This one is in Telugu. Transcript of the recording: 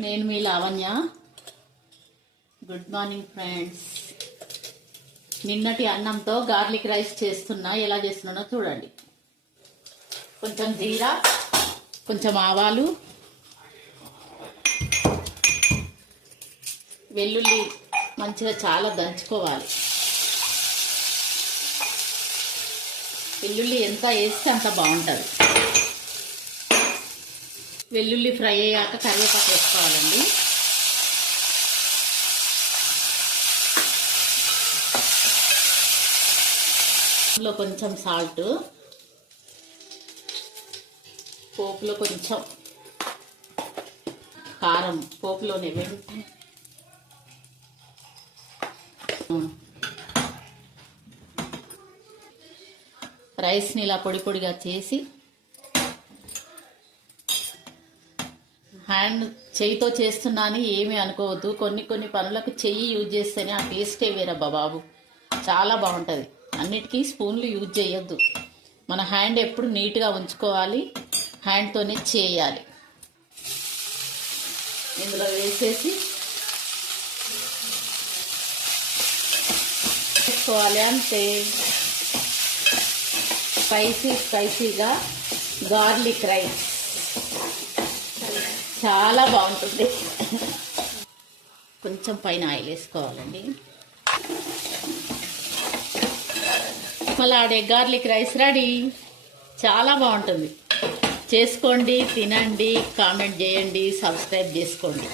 నేను మీ లావణ్య. Good morning friends. నిన్నటి అన్నంతో గార్లిక్ రైస్ చేస్తున్నా. ఎలా చేస్తున్నానో చూడండి. కొంచెం జీరా, కొంచెం ఆవాలు, వెల్లుల్లి మంచిగా చాలా దంచుకోవాలి. వెల్లుల్లి ఎంత వేస్తే అంత బాగుంటుంది. వెల్లుల్లి ఫ్రై అయ్యాక కరివేపాకు వేసుకోవాలండి. ఇందులో కొంచెం సాల్ట్, పోపులో కొంచెం కారం, పోపులోనే రైస్ని ఇలా పొడి పొడిగా చేసి చెయ్యితో చేస్తున్నాను ఏమీ అనుకోవద్దు. కొన్ని పనులకు చెయ్యి యూజ్ చేస్తేనే ఆ టేస్టే వేరబ్బా బాబు, చాలా బాగుంటుంది. అన్నిటికీ స్పూన్లు యూజ్ చేయొద్దు. మన హ్యాండ్ ఎప్పుడు నీట్గా ఉంచుకోవాలి, హ్యాండ్తోనే చేయాలి. ఇందులో వేసేసి వేసుకోవాలి. అంతే. స్పైసీగా గార్లిక్ రైస్ చాలా బాగుంటుంది. కొంచెం పైన ఆయిల్ వేసుకోవాలండి. మళ్ళీ గార్లిక్ రైస్ రెడీ. చాలా బాగుంటుంది. చేసుకోండి, తినండి, కామెంట్ చేయండి, సబ్స్క్రైబ్ చేసుకోండి.